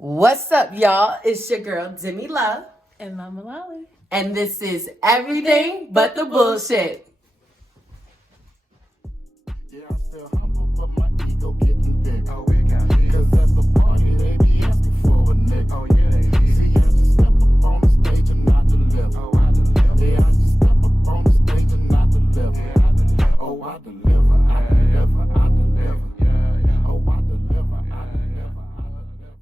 What's up, y'all? It's your girl, Demi Love. And Mama Lolly. And this is Everything But the Bullshit. Yeah, I'm still humble, but my ego getting big. Oh, we got it. Cause at the party, they be asking for a nigga. Oh, yeah, they do. See, I just step up on the stage and I deliver. Oh, I deliver. Yeah, I just step up on the stage and I deliver. Yeah, I deliver. Oh, I deliver. I deliver. I deliver. Yeah. Oh, I deliver. I deliver. I deliver.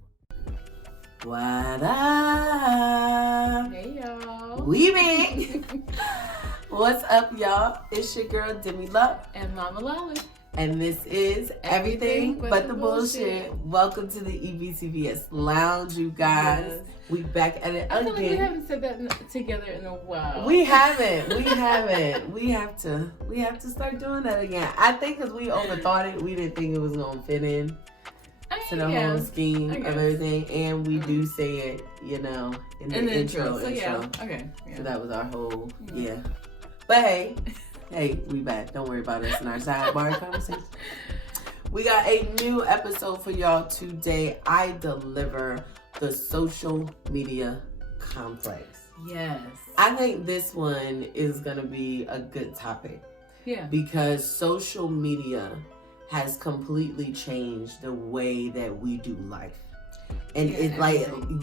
What up? Hey, y'all. We back. What's up, y'all? It's your girl, Demi Love. And Mama Lolly. And this is Everything But the Bullshit. Welcome to the EBTVS Lounge, you guys. Yes. We back at it I feel like we again. haven't said that together in a while. We haven't. We have to start doing that again. I think because we overthought it, we didn't think it was gonna fit in to the whole scheme of everything, and we do say it, in the intro. So yeah, okay. Yeah. So that was our whole But hey, we back. Don't worry about us in our sidebar conversation. We got a new episode for y'all today. Ideliver, the social media complex. Yes. I think this one is gonna be a good topic. Yeah. Because social media has completely changed the way that we do life. And it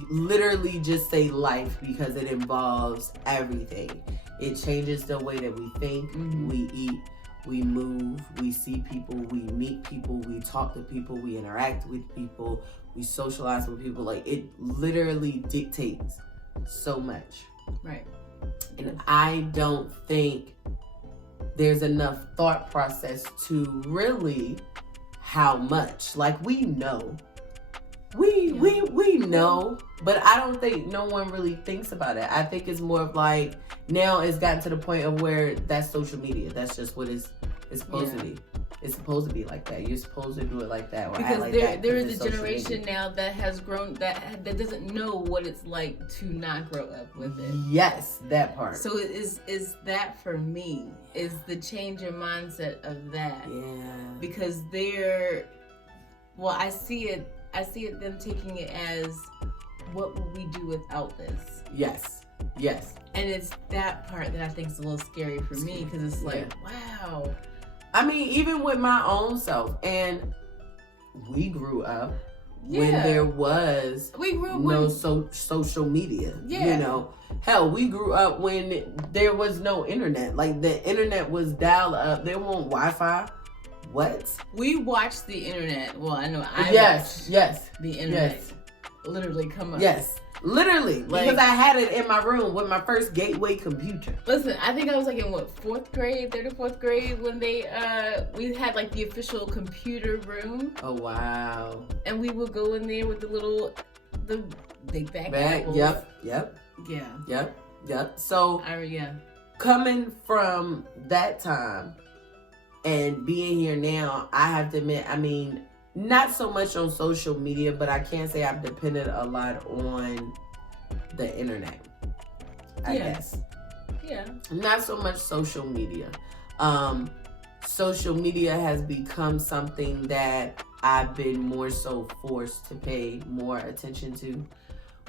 literally just say life because it involves everything. It changes the way that we think, we eat, we move, we see people, we meet people, we talk to people, we interact with people, we socialize with people. Like, it literally dictates so much. Right. And I don't think there's enough thought process to really how much. Like, we know. We know, but I don't think no one really thinks about it. I think it's more of like, now it's gotten to the point of where that's social media. That's just what it's supposed to be. It's supposed to be like that. You're supposed to do it like that. Or because like there is a generation now that has grown that doesn't know what it's like to not grow up with it. Yes, that part. So it is that for me is the change in mindset of that. Yeah. Because I see it them taking it as, what would we do without this? Yes. And it's that part that I think is a little scary for me, because it's like, wow. I mean, even with my own self, and we grew up when there was no social media. Hell, we grew up when there was no internet. Like, the internet was dial up. There wasn't Wi-Fi. What? We watched the internet. Well, I know watched the internet literally come up. Yes. Literally. Because I had it in my room with my first gateway computer. Listen, I think I was like in third or fourth grade when we had like the official computer room. Oh, wow. And we would go in there with the big bag. Yep. Yeah. Yep. So coming from that time and being here now, I have to admit, I mean, not so much on social media, but I can say I've depended a lot on the internet, I guess. Yeah. Not so much social media. Social media has become something that I've been more so forced to pay more attention to,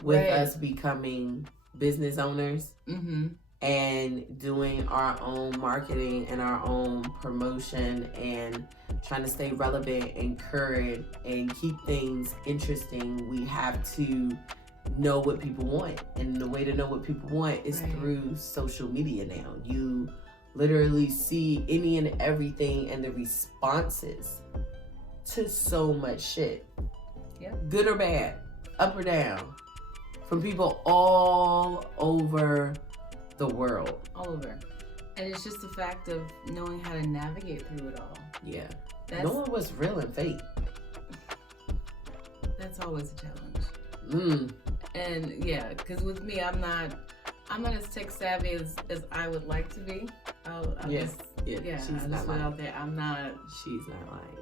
with us becoming business owners. And doing our own marketing and our own promotion and trying to stay relevant and current and keep things interesting, we have to know what people want. And the way to know what people want is through social media now. You literally see any and everything and the responses to so much shit. Yeah. Good or bad, up or down, from people all over the world. All over. And it's just the fact of knowing how to navigate through it all. Yeah. Knowing what's real and fake. That's always a challenge. And because with me, I'm not as tech savvy as I would like to be. She's not lying. Out there. She's not lying.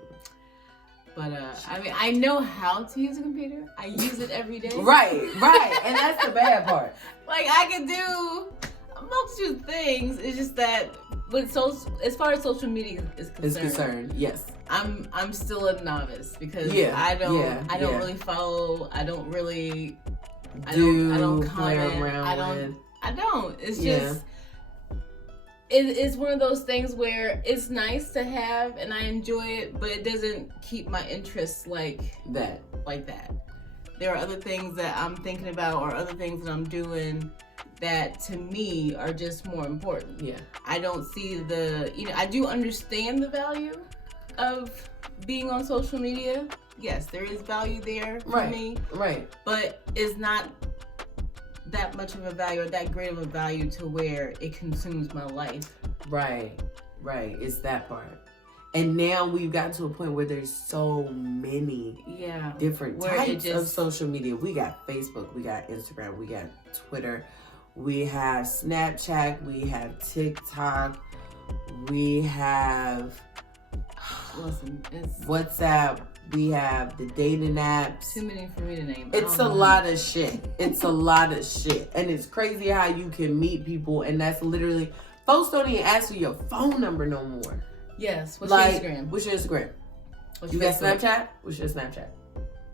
But I mean, I know how to use a computer. I use it every day. Right. And that's the bad part. Like, I can do a multitude of things. It's just that as far as social media is concerned, yes. I'm still a novice because I don't really follow. I don't really I don't comment. I don't. It's just it's one of those things where it's nice to have and I enjoy it, but it doesn't keep my interests like that. There are other things that I'm thinking about or other things that I'm doing that to me are just more important. Yeah. I don't see I do understand the value of being on social media. Yes, there is value there for me. Right. But it's not that much of a value or that great of a value to where it consumes my life. Right. It's that part. And now we've gotten to a point where there's so many different types of social media. We got Facebook, we got Instagram, we got Twitter, we have Snapchat, we have TikTok, we have WhatsApp, we have the dating apps. Too many for me to name. It's a lot of shit. It's a lot of shit. And it's crazy how you can meet people and that's literally, folks don't even ask for your phone number no more. Yes. What's your Instagram? What's your Instagram? You got Snapchat? What's your Snapchat?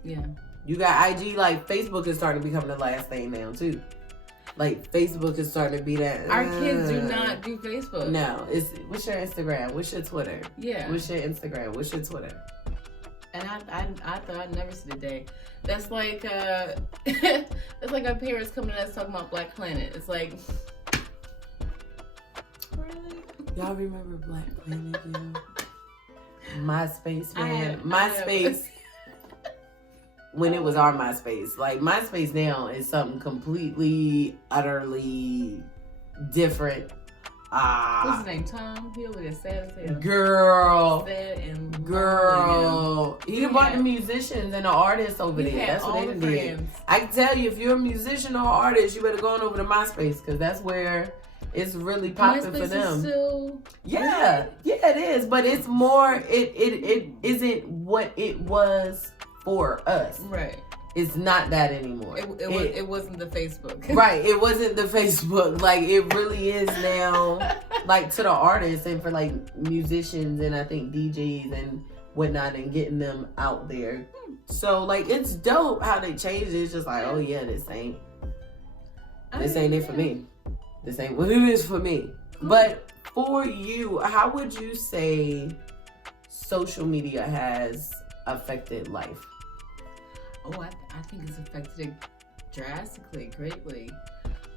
Yeah. You got IG? Like, Facebook is starting to become the last thing now, too. Like, Facebook is starting to be that. Our kids do not do Facebook. No. What's your Instagram? What's your Twitter? Yeah. What's your Instagram? What's your Twitter? And I thought I'd never see the day. That's like that's like our parents coming to us talking about Black Planet. It's like, really? Y'all remember Black Planet, MySpace, man. MySpace. When it was our MySpace. Like, MySpace now is something completely, utterly different. What's his name? Tom? He over there sad as hell. Girl. Sad and girl. He brought the musicians and the artists over there. That's what they did. I can tell you, if you're a musician or artist, you better go on over to MySpace because that's where it's really popping for them. Is still it is. But it's more. It isn't what it was for us. Right. It's not that anymore. It wasn't the Facebook. Right. It wasn't the Facebook. Like, it really is now, like, to the artists and for, like, musicians and I think DJs and whatnot and getting them out there. So, like, it's dope how they changed it. It's just like, oh, yeah, this ain't it for me. This ain't what it is for me. But for you, how would you say social media has affected life? Oh, I think it's affected it drastically, greatly.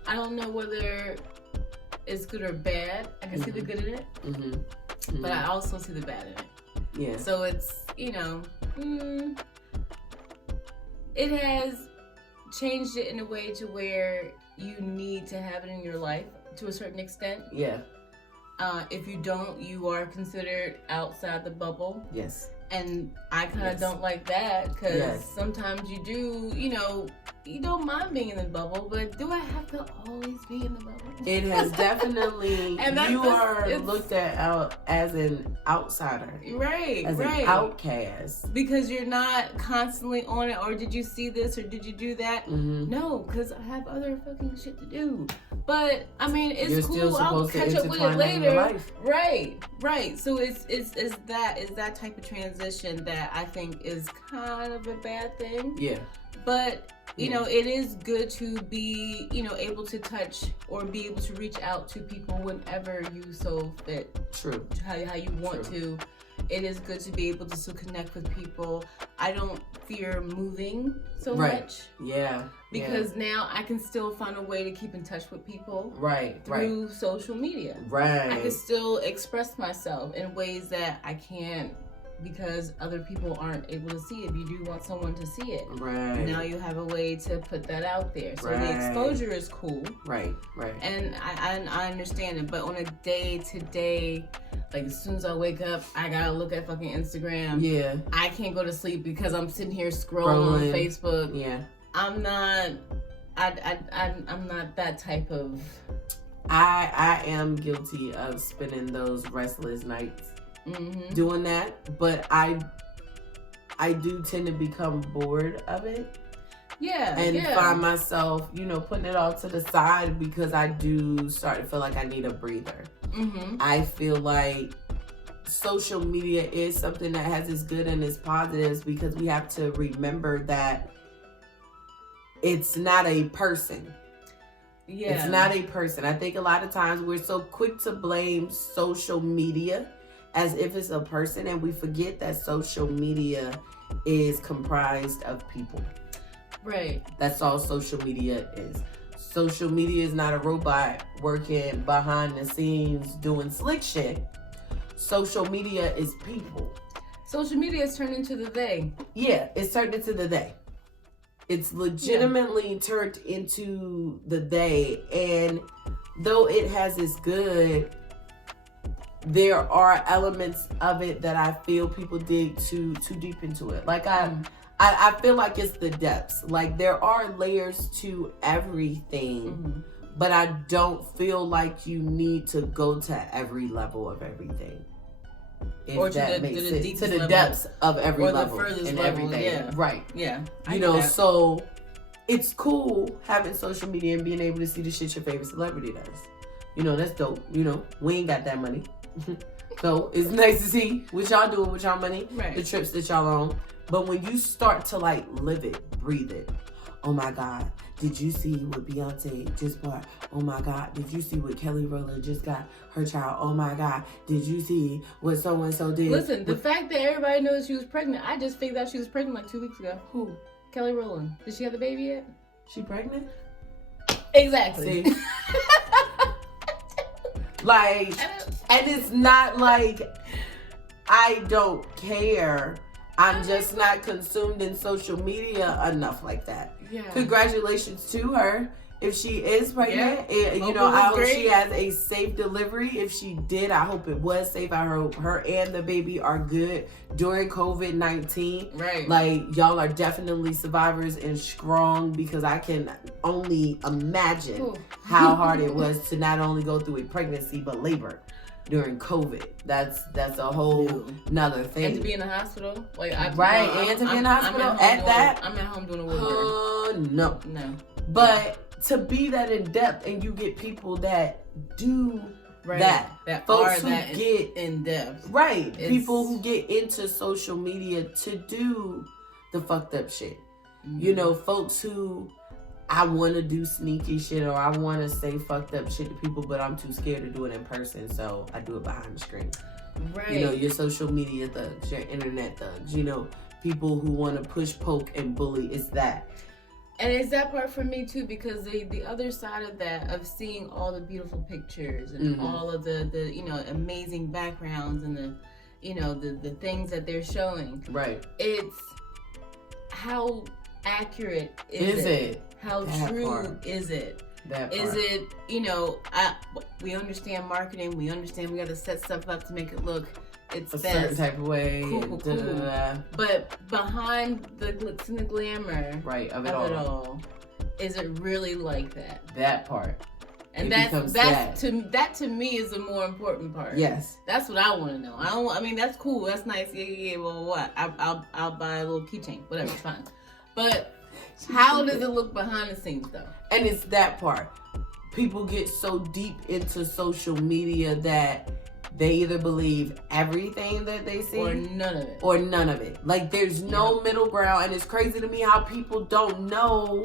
I don't know whether it's good or bad. I can see the good in it, but I also see the bad in it. Yeah. So it's, it has changed it in a way to where you need to have it in your life to a certain extent. Yeah. If you don't, you are considered outside the bubble. Yes. And I kind of don't like that because sometimes you do, you don't mind being in the bubble, but do I have to always be in the bubble? It has definitely, you are looked at out as an outsider. Right, as an outcast. Because you're not constantly on it, or did you see this, or did you do that? No, because I have other fucking shit to do. But, I mean, it's cool. I'll catch up with it later. Right. So it's that type of transition that I think is kind of a bad thing. Yeah. But, it is good to be, able to touch or be able to reach out to people whenever you so fit. True. How you want to. It is good to be able to still connect with people. I don't fear moving so much. Yeah. Because now I can still find a way to keep in touch with people. Through social media. I can still express myself in ways that I can't because other people aren't able to see it. You do want someone to see it. Now you have a way to put that out there. So the exposure is cool. And I understand it. But on a day-to-day, like as soon as I wake up, I gotta look at fucking Instagram. Yeah. I can't go to sleep because I'm sitting here scrolling on Facebook. Yeah. I'm not that type of. I am guilty of spending those restless nights doing that, but I do tend to become bored of it. Yeah. And find myself, putting it all to the side because I do start to feel like I need a breather. I feel like social media is something that has its good and its positives, because we have to remember that it's not a person. Yeah. It's not a person. I think a lot of times we're so quick to blame social media as if it's a person, and we forget that social media is comprised of people. Right. That's all social media is. Social media is not a robot working behind the scenes doing slick shit. Social media is people. Social media has turned into the they. Yeah, it's turned into the they. It's legitimately turned into the they. And though it has its good, there are elements of it that I feel people dig too deep into it. Like I feel like it's the depths. Like there are layers to everything, but I don't feel like you need to go to every level of everything. Or to the depths of every level the furthest and level, everything. yeah. Right. Yeah. You know, so it's cool having social media and being able to see the shit your favorite celebrity does. You know, that's dope. You know, we ain't got that money. So it's nice to see what y'all doing with y'all money, right. the trips that y'all on. But when you start to like live it, breathe it. Oh my God, did you see what Beyonce just bought? Oh my God, did you see what Kelly Rowland just got her child? Oh my God, did you see what so-and-so did? Listen, the fact that everybody knows she was pregnant, I just figured out she was pregnant like 2 weeks ago. Who? Kelly Rowland. Did she have the baby yet? She pregnant? Exactly. See? Like, and it's not like I don't care. I'm just not consumed in social media enough like that. Yeah. Congratulations to her if she is pregnant. Yeah. You know, I hope she has a safe delivery. If she did, I hope it was safe. I hope her and the baby are good during COVID-19. Right. Like, y'all are definitely survivors and strong, because I can only imagine how hard it was to not only go through a pregnancy but labor during COVID. That's a whole nother thing. And to be in the hospital, like and to be in the hospital at that. I'm at home doing a wheelchair. No. But to be that in depth, and you get people that do that folks who get in depth, right? People who get into social media to do the fucked up shit. You know, folks who, I want to do sneaky shit, or I want to say fucked up shit to people, but I'm too scared to do it in person, so I do it behind the screen. Right. You know, your social media thugs, your internet thugs, you know, people who want to push, poke, and bully. It's that. And it's that part for me too, because the other side of that, of seeing all the beautiful pictures and all of the you know, amazing backgrounds and the, you know, the things that they're showing. Right. It's how accurate is it? How that true part. is it? That part. Is it, you know, we understand marketing, we understand we got to set stuff up to make it look it's a best. certain type of way. Cool. But behind the glitz and the glamour of it all, is it really like that? That part. And that to me is the more important part. Yes. That's what I want to know. I mean, that's cool. That's nice. Yeah. Well, what? I'll buy a little keychain. Whatever. It's fine. But how does it look behind the scenes, though? And it's that part. People get so deep into social media that they either believe everything that they see, or none of it. Like, there's no middle ground. And it's crazy to me how people don't know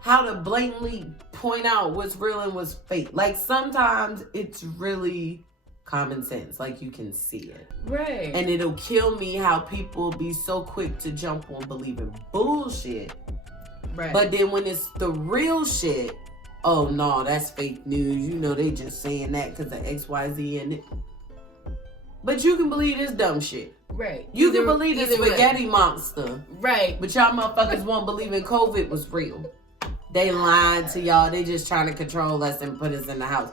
how to blatantly point out what's real and what's fake. Like, sometimes it's really common sense. Like, you can see it. Right. And it'll kill me how people be so quick to jump on believing bullshit. Right. But then when it's the real shit, oh no, that's fake news. You know, they just saying that because of XYZ and it. But you can believe this dumb shit. Right. You can believe this spaghetti monster. Right. But y'all motherfuckers won't believe in COVID was real. They lying to y'all. They just trying to control us and put us in the house.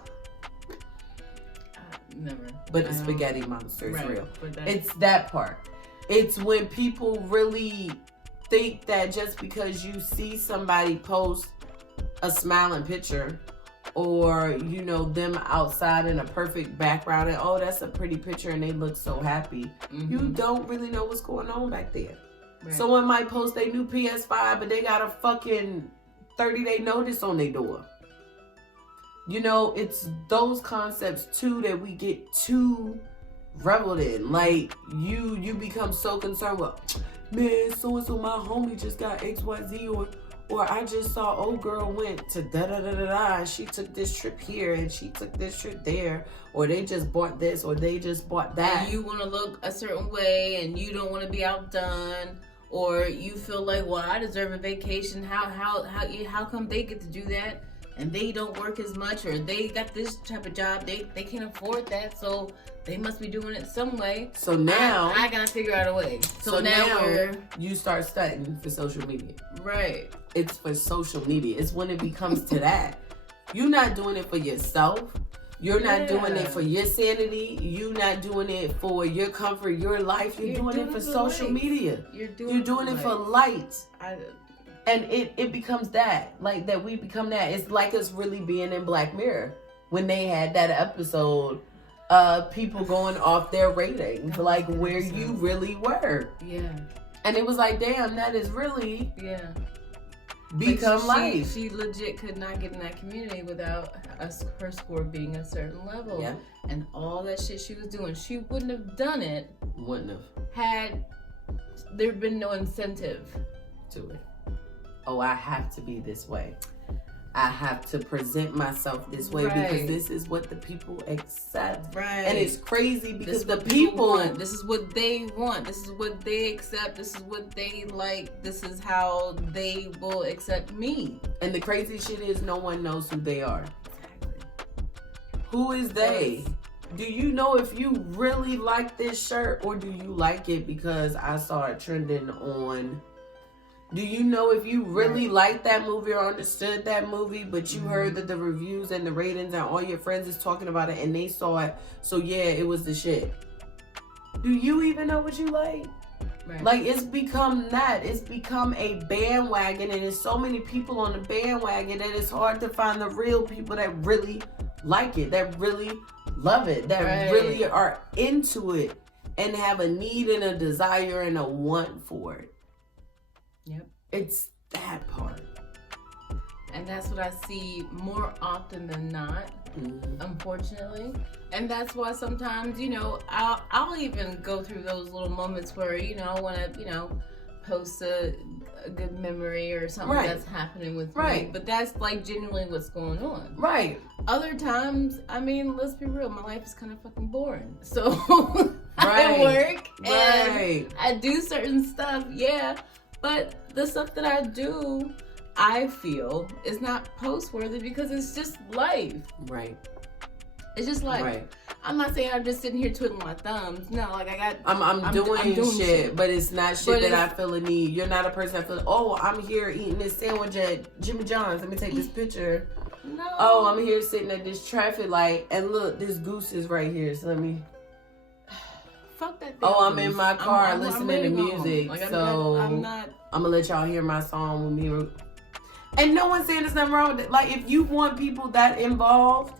Never. But the spaghetti monster is real. It's that part. It's when people really think that just because you see somebody post a smiling picture, or, you know, them outside in a perfect background, and oh, that's a pretty picture and they look so happy. You don't really know what's going on back there. Right. Someone might post a new PS5, but they got a fucking 30-day notice on their door. You know, it's those concepts too that we get too reveled in. Like, you become so concerned with, man, so-and-so, my homie just got XYZ, or I just saw old girl went to da-da-da-da-da, and she took this trip here, and she took this trip there, or they just bought this, or they just bought that. And you want to look a certain way, and you don't want to be outdone, or you feel like, well, I deserve a vacation. How come they get to do that, and they don't work as much, or they got this type of job, they can't afford that, so they must be doing it some way. So now I gotta figure out a way. So now you start studying for social media. Right. It's for social media. It's when it becomes to that. You're not doing it for yourself. You're not doing it for your sanity. You're not doing it for your comfort, your life. You're doing it for social media. You're doing it for lights. And it becomes that. Like, that we become that. It's like us really being in Black Mirror when they had that episode of people going off their ratings, like where you really were. Yeah. And it was like, damn, that is really become like life. She legit could not get in that community without her score being a certain level. Yeah. And all that shit she was doing, she wouldn't have done it. Wouldn't have. Had there been no incentive to it. Oh, I have to be this way. I have to present myself this way because this is what the people accept. Right. And it's crazy because the people want. This is what they want. This is what they accept. This is what they like. This is how they will accept me. And the crazy shit is no one knows who they are. Exactly. Who is they? Do you know if you really like this shirt, or do you like it because I saw it trending on? Do you know if you really liked that movie or understood that movie, but you heard that the reviews and the ratings and all your friends is talking about it and they saw it, so yeah, it was the shit. Do you even know what you like? Right. Like, it's become that. It's become a bandwagon, and there's so many people on the bandwagon that it's hard to find the real people that really like it, that really love it, that really are into it and have a need and a desire and a want for it. Yep. It's that part. And that's what I see more often than not, unfortunately. And that's why sometimes, you know, I'll even go through those little moments where, you know, I want to, you know, post a good memory or something that's happening with me. But that's like genuinely what's going on. Right. Other times, I mean, let's be real, my life is kind of fucking boring. So I work and I do certain stuff, but the stuff that I do, I feel, is not post-worthy because it's just life. Right. It's just life. Right. I'm not saying I'm just sitting here twiddling my thumbs. No, like I'm doing shit, but it's not shit that I feel a need. You're not a person that feels, oh, I'm here eating this sandwich at Jimmy John's. Let me take this picture. No. Oh, I'm here sitting at this traffic light, and look, this goose is right here. So let me. Fuck that thing. Oh, I'm in my car listening to music, like, so I'm gonna let y'all hear my song with me. And no one's saying there's nothing wrong with it. Like, if you want people that involved,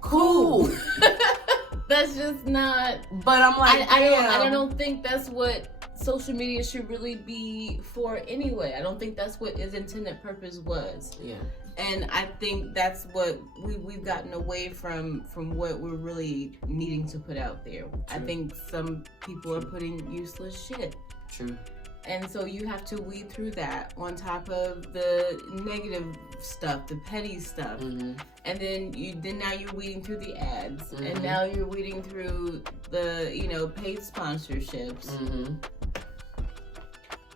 cool. That's just not. But I'm like, I don't think that's what social media should really be for anyway. I don't think that's what its intended purpose was. Yeah. And I think that's what we've gotten away from what we're really needing to put out there. True. I think some people are putting useless shit. True. And so you have to weed through that on top of the negative stuff, the petty stuff. And then now you're weeding through the ads. And now you're weeding through the, you know, paid sponsorships.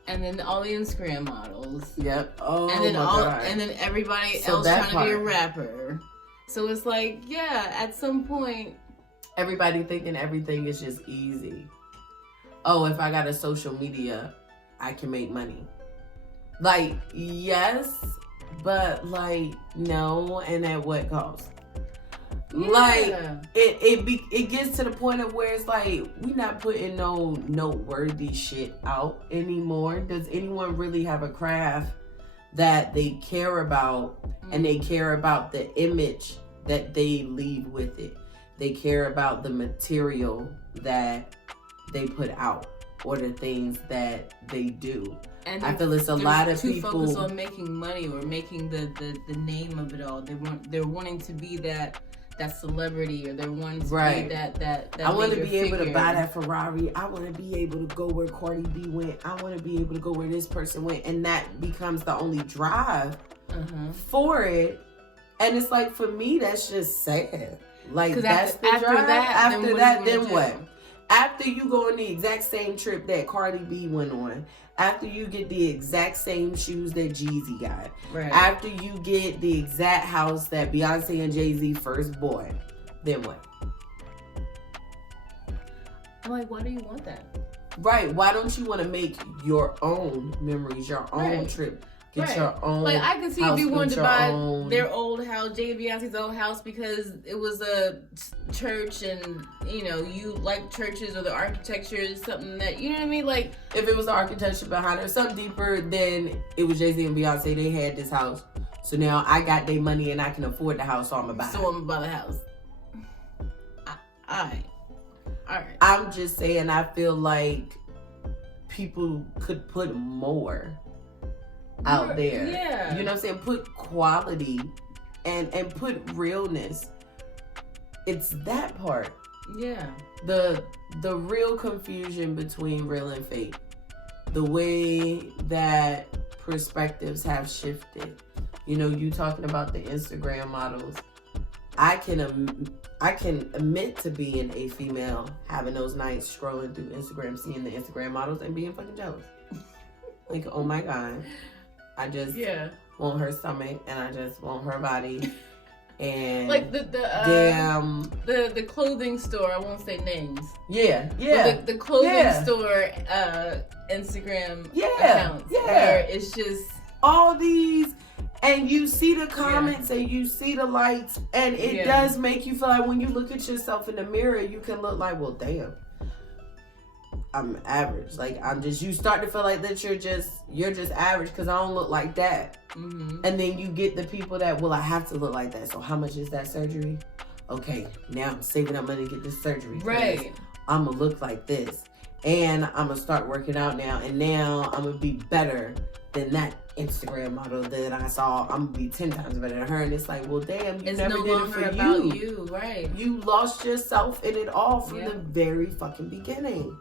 And then all the Instagram models. Yep. Oh, and then God. And then everybody else trying to be a rapper. So it's like, at some point, everybody thinking everything is just easy. Oh, if I got a social media, I can make money. Like, yes, but like, no, and at what cost? Like, it gets to the point of where it's like, we not putting no noteworthy shit out anymore. Does anyone really have a craft that they care about and they care about the image that they leave with it? They care about the material that they put out or the things that they do. And I feel it's a lot of people focus on making money or making the name of it all. They're wanting to be that that celebrity, or they're wanting to right. be that I want to be figure. able to buy that Ferrari. I want to be able to go where Cardi B went. I want to be able to go where this person went. And that becomes the only drive for it. And it's like, for me, that's just sad. Like, that's the drive. After that, then what? After you go on the exact same trip that Cardi B went on, after you get the exact same shoes that Jeezy got, right. After you get the exact house that Beyonce and Jay-Z first bought, then what? I'm like, why do you want that? Right. Why don't you want to make your own memories, your own trip? Get your own. Like, I could see house, if you wanted to buy their old house, Jay and Beyonce's old house, because it was a church, and you like churches, or the architecture is something that, you know what I mean? Like, if it was the architecture behind it, something deeper than it was Jay-Z and Beyonce, they had this house. So now I got their money and I can afford the house, so I'm gonna buy it. So I'm gonna buy the house. All right. I'm just saying, I feel like people could put more out there. Yeah. You know what I'm saying? Put quality and put realness. It's that part. Yeah. The real confusion between real and fake. The way that perspectives have shifted. You talking about the Instagram models. I can admit to being a female, having those nights scrolling through Instagram, seeing the Instagram models and being fucking jealous. Like, oh my God. I just want her stomach, and I just want her body. And like the clothing store, I won't say names. Yeah. The clothing store Instagram accounts. Yeah. Where it's just all these, and you see the comments and you see the likes, and it does make you feel like when you look at yourself in the mirror, you can look like, well, damn, I'm average. Like, you start to feel like that you're just average because I don't look like that. Mm-hmm. And then you get the people that, well, I have to look like that. So how much is that surgery? Okay, now I'm saving up money to get this surgery. Right. I'm going to look like this. And I'm going to start working out now. And now I'm going to be better than that Instagram model that I saw. I'm going to be 10 times better than her. And it's like, well, damn, you never did it for you. It's no longer about you. Right. You lost yourself in it all from the very fucking beginning.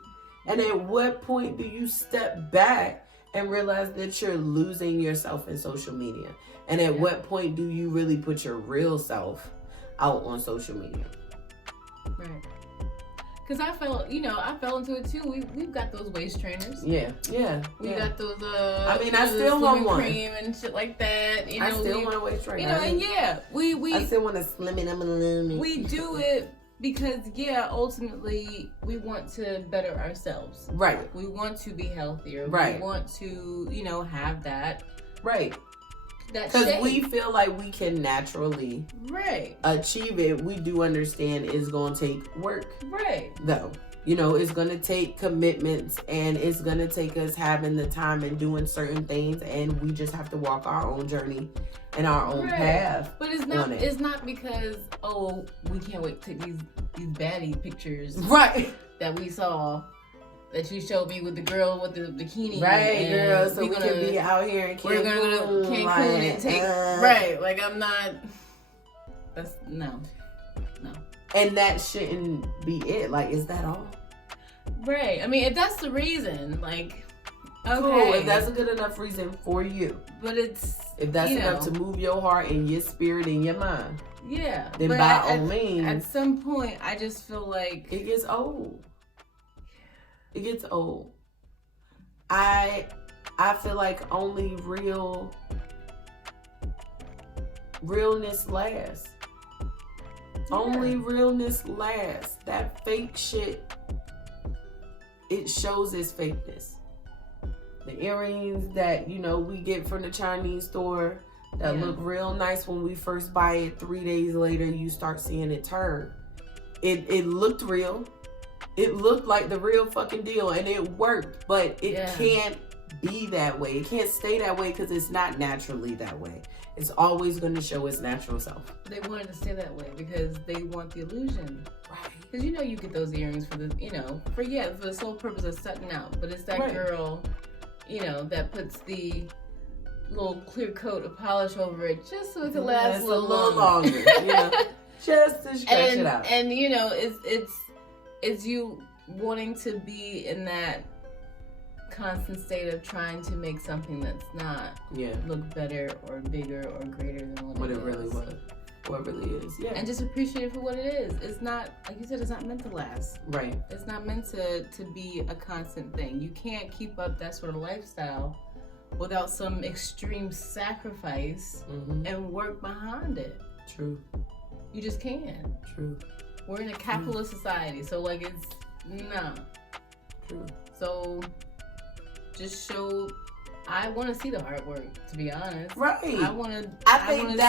And at what point do you step back and realize that you're losing yourself in social media? And at what point do you really put your real self out on social media? Right. Because I fell into it too. We've got those waist trainers. Yeah. We got those. I mean, I still want one. Cream and shit like that. I still want a waist trainer. I still want to slim it up a little bit. We do it because ultimately we want to better ourselves. Right. We want to be healthier. Right. We want to, have that. Right. Because we feel like we can naturally achieve it. We do understand it's going to take work. Right. Though. It's going to take commitments, and it's going to take us having the time and doing certain things, and we just have to walk our own journey and our own path. But it's not because, we can't wait to take these baddie pictures. Right. That we saw. That you showed me with the girl with the bikini. Right, girl. So we can be out here in Cancun. We're going to go to Cancun and take... Right. Like, I'm not... That's... No. And that shouldn't be it. Like, is that all? Right. I mean, if that's the reason, like... Okay. Cool. If that's a good enough reason for you. But it's... If that's enough to move your heart and your spirit and your mind. Yeah. Then by all means... At some point, I just feel like... It gets old. It gets old. I feel like only realness lasts. Yeah. Only realness lasts. That fake shit, it shows its fakeness. The earrings that, we get from the Chinese store that look real nice when we first buy it, 3 days later you start seeing it turn. It looked real. It looked like the real fucking deal, and it worked, but it can't be that way. It can't stay that way because it's not naturally that way. It's always going to show its natural self. They wanted to stay that way because they want the illusion. Right. Because you get those earrings for the, for the sole purpose of setting out, but it's that girl, that puts the little clear coat of polish over it just so it can last a little longer. Just to stretch it out. And you know, it's you wanting to be in that constant state of trying to make something that's not look better or bigger or greater than what it really was. What really is, yeah. And just appreciate it for what it is. It's not, like you said, it's not meant to last. Right. It's not meant to be a constant thing. You can't keep up that sort of lifestyle without some extreme sacrifice and work behind it. True. You just can't. True. We're in a capitalist society, so like it's True. So just show. I want to see the hard work, to be honest. Right. I want to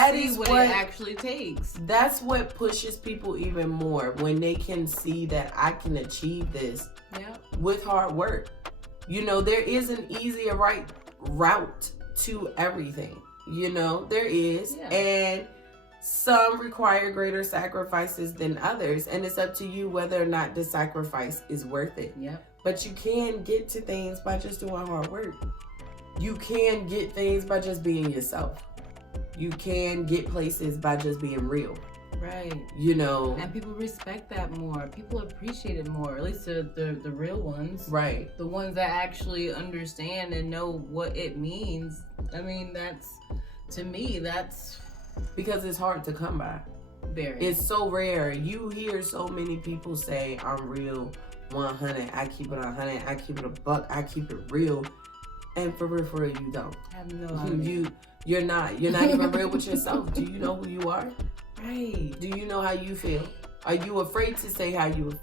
see what it actually takes. That's what pushes people even more, when they can see that I can achieve this with hard work. You know, there is an easy or right route to everything. You know, there is. Yeah. And some require greater sacrifices than others. And it's up to you whether or not the sacrifice is worth it. Yeah. But you can get to things by just doing hard work. You can get things by just being yourself. You can get places by just being real. Right. You know. And people respect that more. People appreciate it more. At least the real ones. Right. The ones that actually understand and know what it means. I mean, to me, that's... Because it's hard to come by. Very. It's so rare. You hear so many people say, I'm real, 100, I keep it 100, I keep it a buck, I keep it real. And for real, you don't. I have no idea. You're not even real with yourself. Do you know who you are? Right. Do you know how you feel? Are you afraid to say how you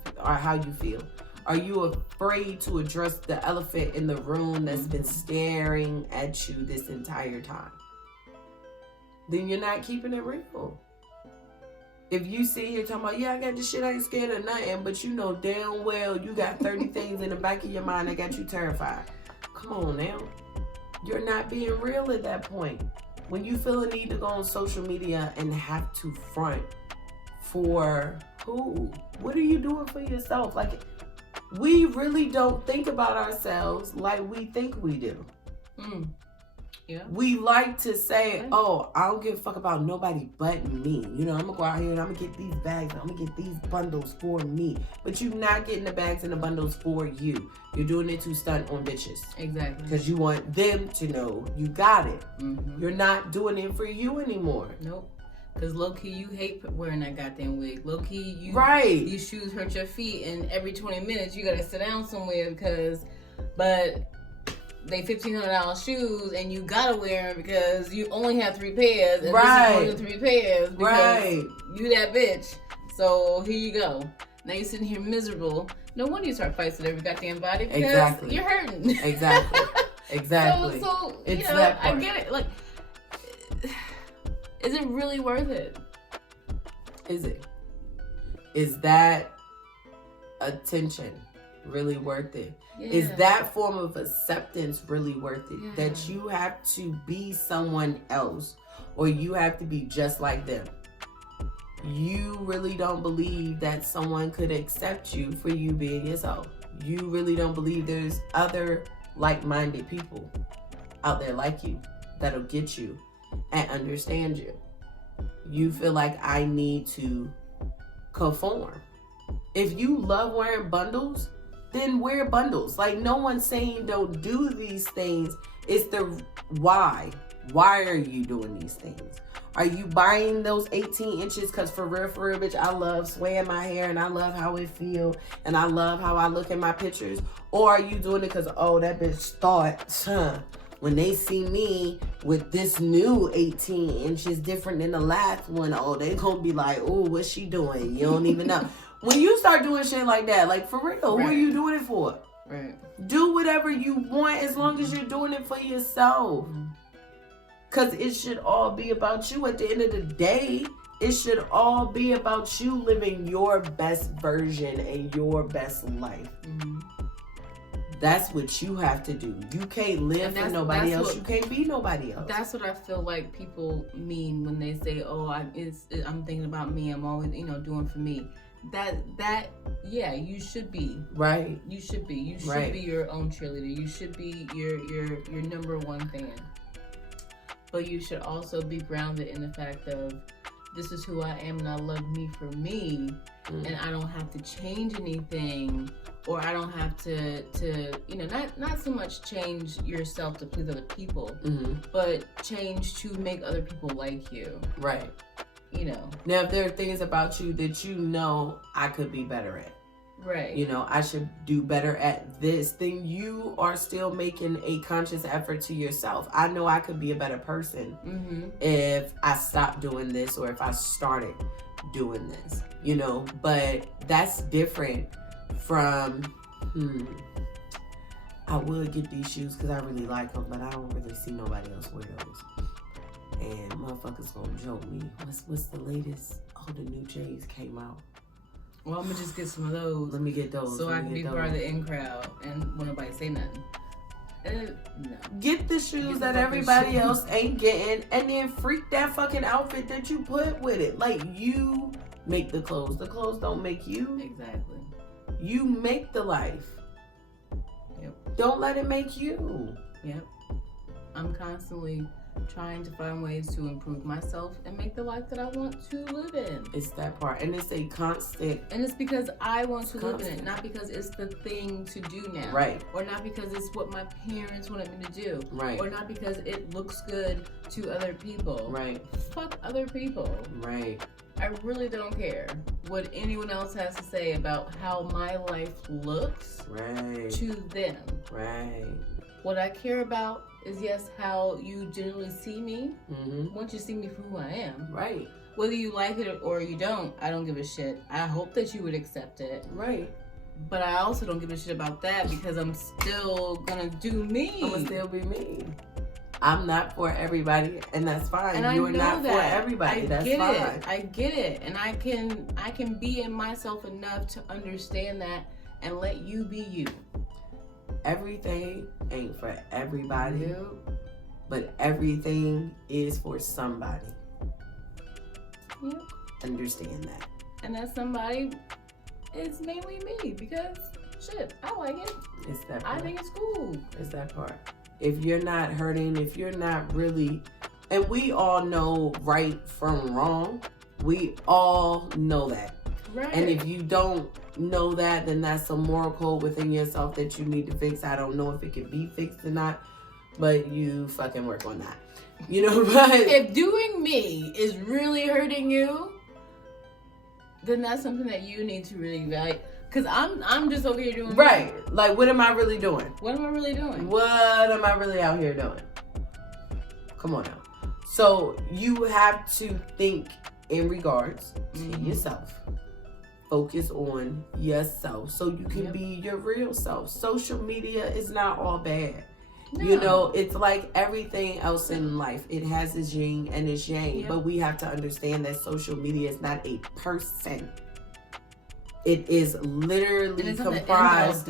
feel? Are you afraid to address the elephant in the room that's been staring at you this entire time? Then you're not keeping it real. If you sit here talking about, I got this shit, I ain't scared of nothing, but you know damn well you got 30 things in the back of your mind that got you terrified. Come on now. You're not being real at that point. When you feel a need to go on social media and have to front for who? What are you doing for yourself? Like, we really don't think about ourselves like we think we do. Yeah. We like to say, I don't give a fuck about nobody but me. You know, I'm gonna go out here and I'm gonna get these bags and I'm gonna get these bundles for me. But you're not getting the bags and the bundles for you. You're doing it to stunt on bitches. Exactly. Because you want them to know you got it. You're not doing it for you anymore. Nope. Because low-key, you hate wearing that goddamn wig. Low-key, these shoes hurt your feet, and every 20 minutes, you gotta sit down somewhere but they $1,500 shoes, and you gotta wear them because you only have 3 pairs, and this is one of the 3 pairs because you that bitch. So here you go. Now you're sitting here miserable. No wonder you start fights with every goddamn body because you're hurting. Exactly. So it's you know, that part. I get it. Like, is it really worth it? Is it? Is that attention really worth it? Yeah. Is that form of acceptance really worth it? Yeah. That you have to be someone else or you have to be just like them. You really don't believe that someone could accept you for you being yourself. You really don't believe there's other like-minded people out there like you that'll get you and understand you. You feel like I need to conform. If you love wearing bundles, then wear bundles. Like, no one's saying don't do these things. It's the why. Why are you doing these things? Are you buying those 18 inches because for real, bitch, I love swaying my hair and I love how it feels and I love how I look in my pictures? Or are you doing it because, that bitch thought, when they see me with this new 18 inches different than the last one, they gonna be like, what's she doing? You don't even know. When you start doing shit like that, like, for real, who are you doing it for? Right. Do whatever you want as long as you're doing it for yourself. Because it should all be about you. At the end of the day, it should all be about you living your best version and your best life. That's what you have to do. You can't live for nobody else. You can't be nobody else. That's what I feel like people mean when they say, I'm thinking about me. I'm always, doing for me. You should be. Right. You should be. You should be your own cheerleader. You should be your number one fan. But you should also be grounded in the fact of this is who I am and I love me for me, and I don't have to change anything, or I don't have to not so much change yourself to please other people, but change to make other people like you. Right. Now, if there are things about you that I could be better at. Right. I should do better at this, then you are still making a conscious effort to yourself. I know I could be a better person if I stopped doing this, or if I started doing this, but that's different from, I would get these shoes because I really like them, but I don't really see nobody else wear those. And motherfuckers gonna joke me. What's the latest? Oh, the new J's came out. Well, I'm gonna just get some of those. Let me get those. So I can be part of the in crowd and won't nobody say nothing. No. Get the shoes that everybody else ain't getting, and then freak that fucking outfit that you put with it. Like, you make the clothes. The clothes don't make you. Exactly. You make the life. Yep. Don't let it make you. Yep. I'm constantly trying to find ways to improve myself and make the life that I want to live in. It's that part. And it's a constant. And it's because I want to live in it, not because it's the thing to do now. Right. Or not because it's what my parents wanted me to do. Right. Or not because it looks good to other people. Right. Fuck other people. Right. I really don't care what anyone else has to say about how my life looks to them. Right. What I care about is, yes, how you generally see me. Once you see me for who I am. Right. Whether you like it or you don't, I don't give a shit. I hope that you would accept it. Right. But I also don't give a shit about that, because I'm still gonna do me. I'm gonna still be me. I'm not for everybody, and that's fine. And You're not for everybody. That's fine. I get it. And I can be in myself enough to understand that and let you be you. Everything ain't for everybody, but everything is for somebody. Yep. Understand that. And that somebody is mainly me, because shit, I like it. It's that part. I think it's cool. It's that part. If you're not hurting, if you're not really, and we all know right from wrong. We all know that. Right. And if you don't know that, then that's a moral code within yourself that you need to fix. I don't know if it can be fixed or not, but you fucking work on that. But if doing me is really hurting you, then that's something that you need to really evaluate. Because I'm just over here doing right. me. Like, what am I really doing? What am I really doing? What am I really out here doing? Come on now. So you have to think in regards to yourself. Focus on yourself so you can be your real self. Social media is not all bad. No. It's like everything else in life. It has its yin and its yang. But we have to understand that social media is not a person. It is literally comprised.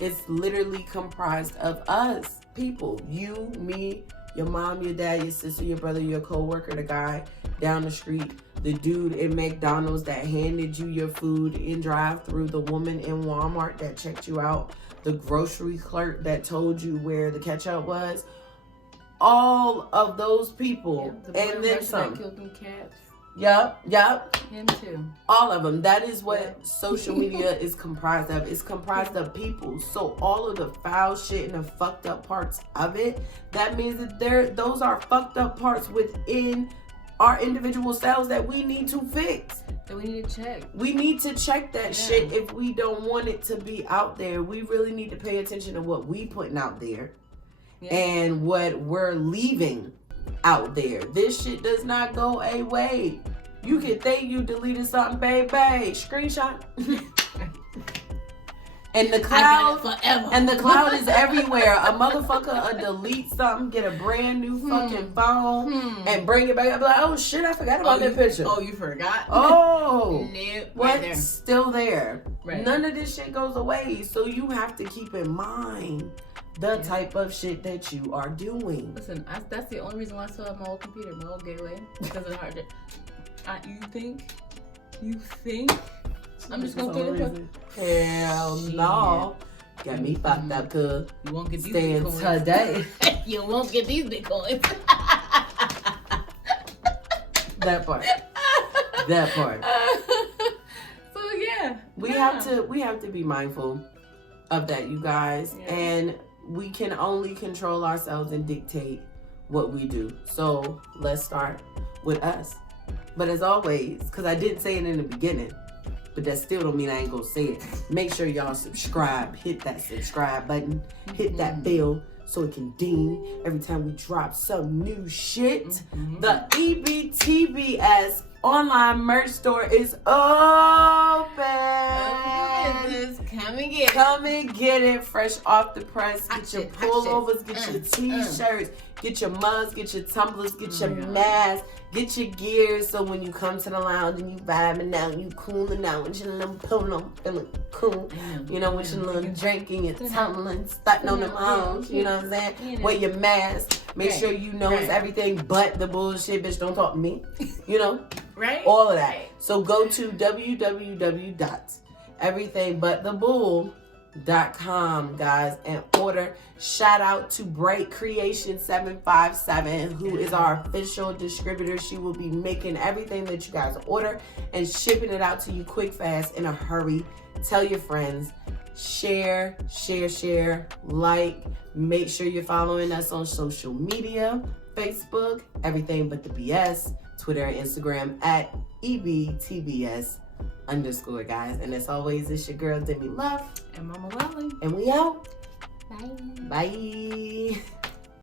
It's literally comprised of us, people. You, me, your mom, your dad, your sister, your brother, your coworker, the guy down the street, the dude in McDonald's that handed you your food in drive-thru, the woman in Walmart that checked you out, the grocery clerk that told you where the ketchup was. All of those people, and then some. That killed them cats. Yup. Him too. All of them. That is what social media is comprised of. It's comprised of people. So all of the foul shit and the fucked up parts of it, that means that those are fucked up parts within our individual selves that we need to fix. That we need to check. We need to check that shit if we don't want it to be out there. We really need to pay attention to what we putting out there and what we're leaving out there. This shit does not go away. You can think you deleted something, baby. Screenshot. And the cloud, and the cloud is everywhere. A motherfucker delete something, get a brand new fucking phone, and bring it back up. Like, oh shit, I forgot about that picture. Oh, you forgot? Oh, what's there? Still there? Right. None of this shit goes away. So you have to keep in mind the type of shit that you are doing. Listen, that's the only reason why I still have my old computer, my old gateway, because it's hard to. You think? I'm just gonna throw it. Hell no. Got me fucked up, cuz. You won't get these Bitcoins today. You won't get these Bitcoins. That part. That part. So yeah, we have to be mindful of that, you guys, and we can only control ourselves and dictate what we do. So let's start with us. But as always, because I didn't say it in the beginning, but that still don't mean I ain't gonna say it. Make sure y'all subscribe. Hit that subscribe button. Hit that bell so it can ding every time we drop some new shit. The EBTBS online merch store is open. Come and get it. Come and get it fresh off the press. Get your pullovers, get your t-shirts, get your mugs, get your tumblers, get your masks, get your gears. So when you come to the lounge and you vibing out, you cooling out with your little polo, feeling cool. You know, with your little drinking, your tumbling, starting on them arms. You know what I'm saying? Wear your mask. Make sure you know it's everything but the bullshit. Bitch, don't talk to me. You know? Right? All of that. So go to www.everythingbutthebull.com, guys, and order. Shout out to Bright Creation 757, who is our official distributor. She will be making everything that you guys order and shipping it out to you quick, fast, in a hurry. Tell your friends. Share, like. Make sure you're following us on social media, Facebook, Everything But The BS, Twitter and Instagram at EBTBS_, guys. And as always, it's your girl, Demi Love. And Mama Welly. And we out. Bye. Bye.